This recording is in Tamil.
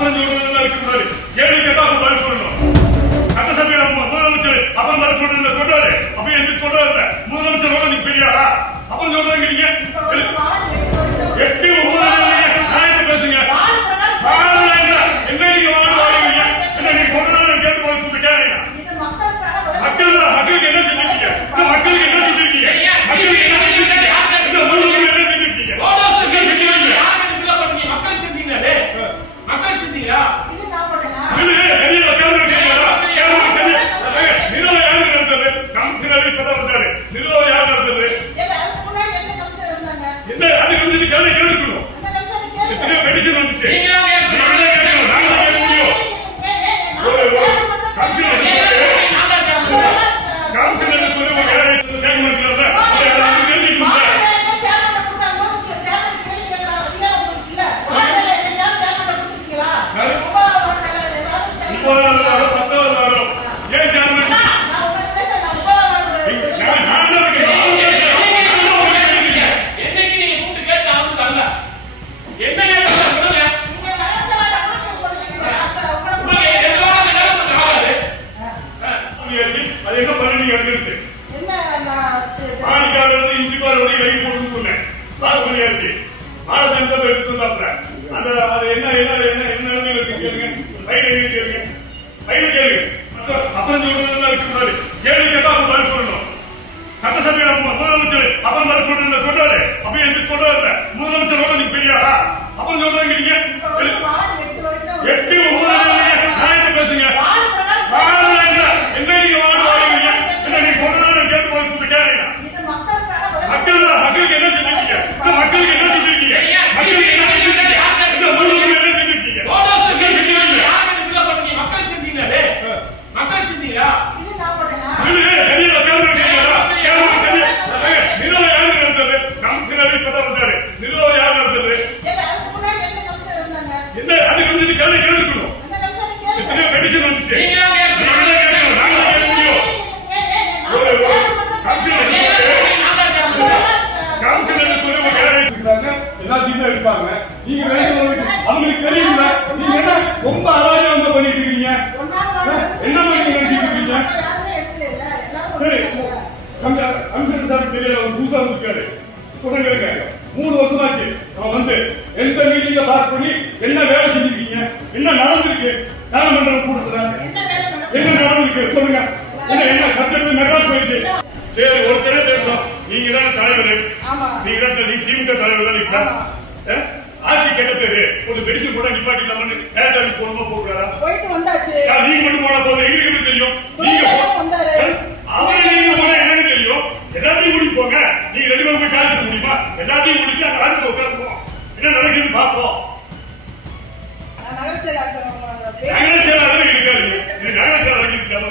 அப்புறம் சொல்றதுலாம் இருக்கக்கூடாது. கேள்வி கேட்டா அப்ப பதில் சொல்லணும். சட்டசபையில முதலமைச்சர் அப்புறம் பதில் சொல்றது சொல்றாரு. அப்ப எந்த சொல்றாரு முதலமைச்சரோட நீ பெரியாரா அப்புறம் சொல்றாங்க நீங்க 8 9 நாயத்தை பேசுங்க. என்ன நீங்க வாங்க என்ன நீங்க சொல்றதா கேட்டு போய் சொல்லி கேளுங்க. மக்களுக்கு என்ன செஞ்சிருக்கீங்க? மக்களுக்கு என்ன செஞ்சிருக்கீங்க? மக்களுக்கு என்ன செஞ்சிருக்கீங்க? இந்த முதலமைச்சர் என்ன செஞ்சிருக்கீங்க? என்ன செஞ்சிருக்கீங்க? மக்கள் செஞ்சீங்களா? மக்கள் செஞ்சீங்களா? அப்புறம் சொல்றதெல்லாம் இருக்கக்கூடாது. கேள்வி கேட்டா அப்ப பதில் சொல்லணும். சட்டசபையில முதலமைச்சர் அப்புறம் பதில் சொல்றது சொல்றாரு. அப்ப எந்த சொல்றாரு முதலமைச்சரோட நீ பெரியாரா அப்புறம் சொல்றாங்க நீங்க 8 9 நாயத்தை பேசுங்க. என்ன நீங்க வாங்க என்ன நீங்க சொல்றதா கேட்டு போய் சொல்லி கேளுங்க. மக்களுக்கு என்ன செஞ்சிருக்கீங்க? மக்களுக்கு என்ன செஞ்சிருக்கீங்க? மக்களுக்கு என்ன செஞ்சிருக்கீங்க? இந்த முதலமைச்சர் என்ன செஞ்சிருக்கீங்க? என்ன செஞ்சிருக்கீங்க? மக்கள் செஞ்சீங்களா? மக்கள் செஞ்சீங்களா? அவங்களுக்கு தெரியல. நீங்க என்ன ரொம்ப அராஜகம் பண்ணிட்டு இருக்கீங்க? என்ன பண்ணி நினைச்சிட்டு சரி கமிஷனர் சார் தெரியல. புதுசா இருக்காரு சொல்லுங்க. 3 வருஷமாச்சு அவன் வந்து எந்த மீட்டிங்க பாஸ் பண்ணி என்ன வேலை செஞ்சிருக்கீங்க? என்ன நடந்திருக்கு? நாடாளுமன்ற கூட்டத்துல என்ன நடந்திருக்கு சொல்லுங்க. என்ன சப்ஜெக்ட் மெட்ராஸ் போயிடுச்சு. சரி ஒருத்தரே பேசுறோம். நீங்க தான் தலைவர். நீங்க தான் திமுக தலைவர் தான். ஆட்சி கெட்ட பேரு ஒரு மெடிசன் கூட நிப்பாட்டிக்கலாம்னு டேரக்ட் ஆஃபீஸ் போனமா போறாரா? போயிட்டு வந்தாச்சு. நீங்க மட்டும் போனா போதும். எங்களுக்கு தெரியும். நீங்க வந்தாரு. அவரே நீங்க போனா எனக்கு தெரியும். எல்லாத்தையும் கூட்டி போங்க. நீங்க 2 பேரும் போய் சாதிக்க முடியுமா? எல்லாத்தையும் கூட்டிட்டு அங்க ஆட்சி உட்காருப்போம். என்ன நடக்குதுன்னு பார்ப்போம். நகரச்செயலாளர் இருக்காரு. நகரச்செயலாளர் இருக்காரு.